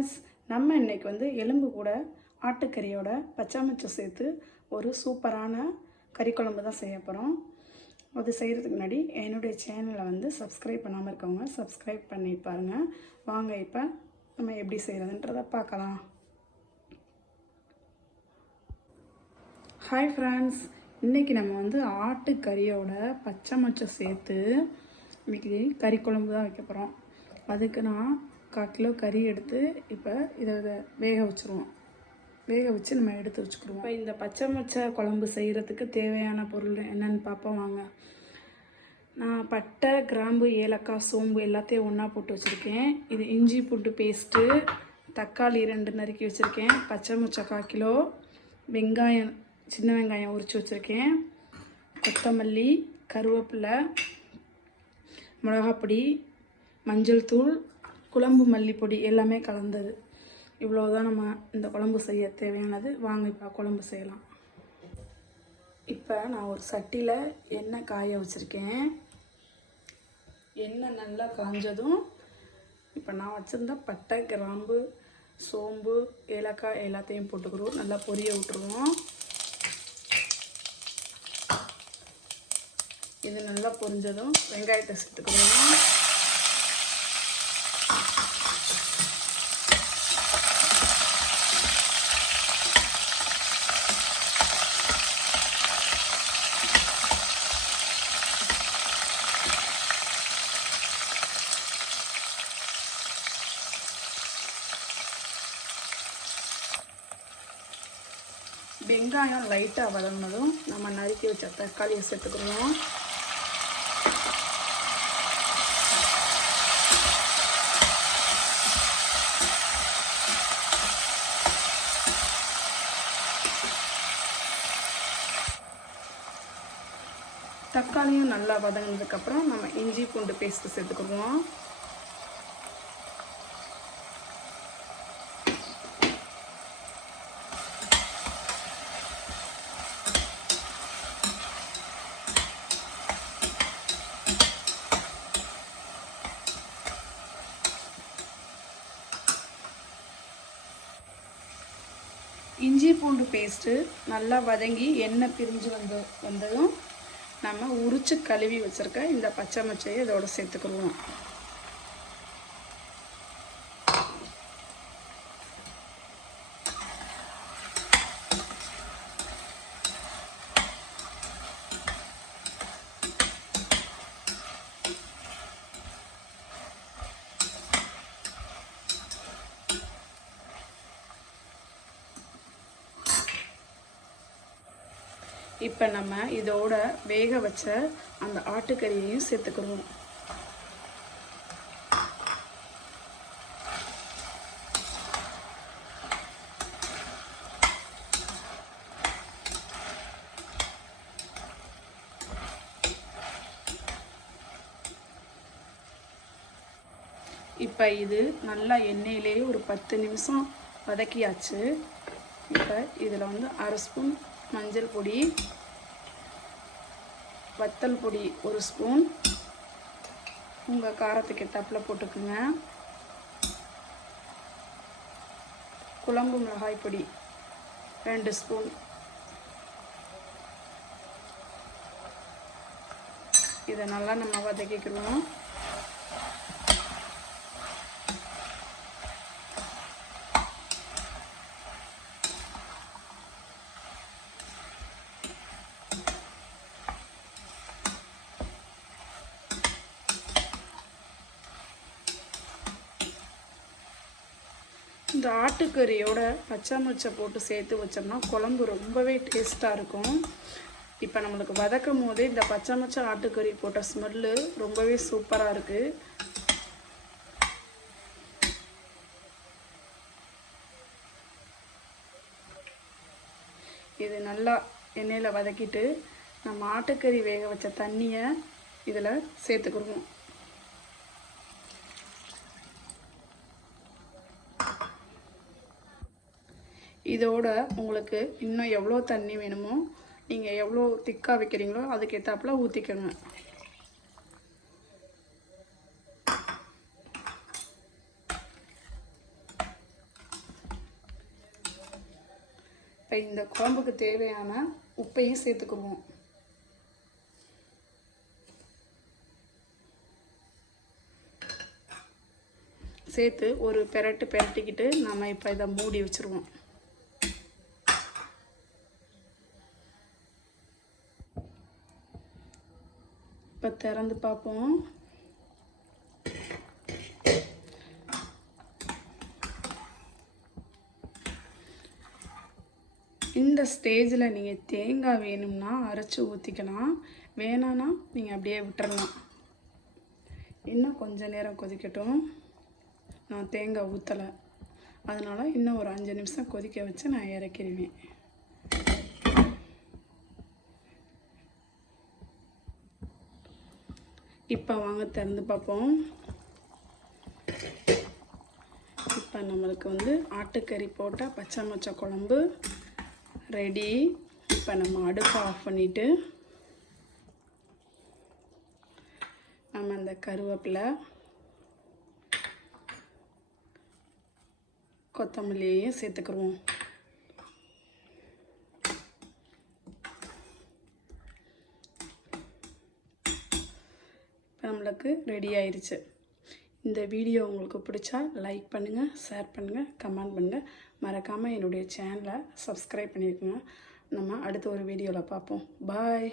Friends நம்ம இன்றைக்கி வந்து எலும்பு கூட ஆட்டுக்கறியோட பச்சாமச்சம் சேர்த்து ஒரு சூப்பரான கறி குழம்பு தான் செய்ய போகிறோம் அது செய்கிறதுக்கு முன்னாடி என்னுடைய சேனலை வந்து சப்ஸ்கிரைப் பண்ணாமல் இருக்கவங்க சப்ஸ்கிரைப் பண்ணி பாருங்கள் வாங்க இப்போ நம்ம எப்படி செய்கிறதுன்றதை பார்க்கலாம். ஹாய் ஃப்ரெண்ட்ஸ் இன்றைக்கி நம்ம வந்து ஆட்டுக்கறியோட பச்சை மச்சம் சேர்த்து இன்றைக்கி கறி குழம்பு தான் வைக்க போகிறோம் அதுக்கு நான் கால் கிலோ கறி எடுத்து இப்போ இதை இதை வேக வச்சுருவோம். வேக வச்சு நம்ம எடுத்து வச்சுக்கிடுவோம். இப்போ இந்த பச்சை மச்சை குழம்பு செய்கிறதுக்கு தேவையான பொருள் என்னன்னு பார்ப்போம் வாங்க. நான் பட்டை கிராம்பு ஏலக்காய் சோம்பு எல்லாத்தையும் ஒன்றா போட்டு வச்சுருக்கேன். இது இஞ்சி பூண்டு பேஸ்ட்டு தக்காளி ரெண்டு நறுக்கி வச்சுருக்கேன். பச்சை மொச்சை கால் கிலோ வெங்காயம் சின்ன வெங்காயம் உரித்து வச்சுருக்கேன். கொத்தமல்லி கருவேப்பிலை மிளகாப்பொடி மஞ்சள் தூள் குழம்பு மல்லிப்பொடி எல்லாமே கலந்தது. இவ்வளோதான் நம்ம இந்த குழம்பு செய்ய தேவையானது. வாங்க இப்போ குழம்பு செய்யலாம். இப்போ நான் ஒரு சட்டியில் எண்ணெய் காய வச்சுருக்கேன். எண்ணெய் நல்லா காஞ்சதும் இப்போ நான் வச்சுருந்த பட்டை கிராம்பு சோம்பு ஏலக்காய் எல்லாத்தையும் போட்டுக்கிறோம். நல்லா பொரிய விட்டுருவோம். இது நல்லா பொரிஞ்சதும் வெங்காயத்தை சேர்த்துக்கிறோம். வெங்காயம் லைட்டாக வதங்கினதும் நம்ம நறுக்கி வச்ச தக்காளியை சேர்த்துக்கிறோம். தக்காளியும் நல்லா வதங்கினதுக்கப்புறம் நம்ம இஞ்சி பூண்டு பேஸ்ட்டு சேர்த்துக்குருவோம் இஞ்சி பூண்டு பேஸ்ட்டு நல்லா வதங்கி எண்ணெய் பிரிஞ்சு வந்து வந்ததும் நம்ம உரிச்சு கழுவி வச்சுருக்க இந்த பச்சை மச்சையை இதோட சேர்த்துக்கிடுவோம். இப்போ நம்ம இதோட வேக வச்ச அந்த ஆட்டுக்கறியையும் சேர்த்துக்கிறோம் இப்போ இது நல்லா எண்ணெயிலேயே ஒரு பத்து நிமிஷம் வதக்கியாச்சு. இப்போ இதில் வந்து அரை ஸ்பூன் மஞ்சள் பொடி வத்தல் பொடி ஒரு ஸ்பூன். உங்கள் காரத்துக்கு ஏற்றாப்புல போட்டுக்குங்க. குழம்பு மிளகாய் பொடி ரெண்டு ஸ்பூன். இதை நல்லா நம்ம வதக்கிக்கிறோம். இந்த ஆட்டுக்கறியோட பச்சை மச்சை போட்டு சேர்த்து வச்சோம்னா குழம்பு ரொம்பவே டேஸ்ட்டாக இருக்கும். இப்போ நம்மளுக்கு வதக்கும் போதே இந்த பச்சை மச்சை ஆட்டுக்கறி போட்ட ஸ்மெல்லு ரொம்பவே சூப்பராக இருக்குது இது நல்லா எண்ணெயில் வதக்கிட்டு நம்ம ஆட்டுக்கறி வேக வச்ச தண்ணியை இதில் சேர்த்துக்கிடுவோம். இதோட உங்களுக்கு இன்னும் எவ்வளோ தண்ணி வேணுமோ நீங்கள் எவ்வளோ திக்காக வைக்கிறீங்களோ அதுக்கேற்றாப்புல ஊற்றிக்கோங்க இப்போ இந்த குழம்புக்கு தேவையான உப்பையும் சேர்த்துக்குவோம். சேர்த்து ஒரு பெரட்டு பெரட்டிக்கிட்டு நம்ம இப்போ இதை மூடி வச்சுருவோம். திறந்து பார்ப்போம். இந்த ஸ்டேஜில் நீங்கள் தேங்காய் வேணும்னா அரைச்சி ஊற்றிக்கலாம் வேணான்னா நீங்கள் அப்படியே விட்டுறலாம். இன்னும் கொஞ்சம் நேரம் கொதிக்கட்டும். நான் தேங்காய் ஊற்றலை அதனால் இன்னும் ஒரு அஞ்சு நிமிஷம் கொதிக்க வச்சு நான் இறக்கிடுவேன் இப்போ வாங்க திறந்து பார்ப்போம். இப்போ நம்மளுக்கு வந்து ஆட்டுக்கறி போட்டால் பச்சை மொச்சை குழம்பு ரெடி இப்போ நம்ம அடுப்பை ஆஃப் பண்ணிவிட்டு நம்ம அந்த கருவேப்பிலை கொத்தமல்லியையும் சேர்த்துக்குருவோம். இப்போ ரெடி ஆயிடுச்சு இந்த வீடியோ உங்களுக்கு பிடிச்சா லைக் பண்ணுங்கள் ஷேர் பண்ணுங்கள் கமெண்ட் பண்ணுங்கள் மறக்காமல் என்னுடைய சேனலை சப்ஸ்கிரைப் பண்ணியிருக்குங்க நம்ம அடுத்த ஒரு வீடியோவில் பார்ப்போம். பாய்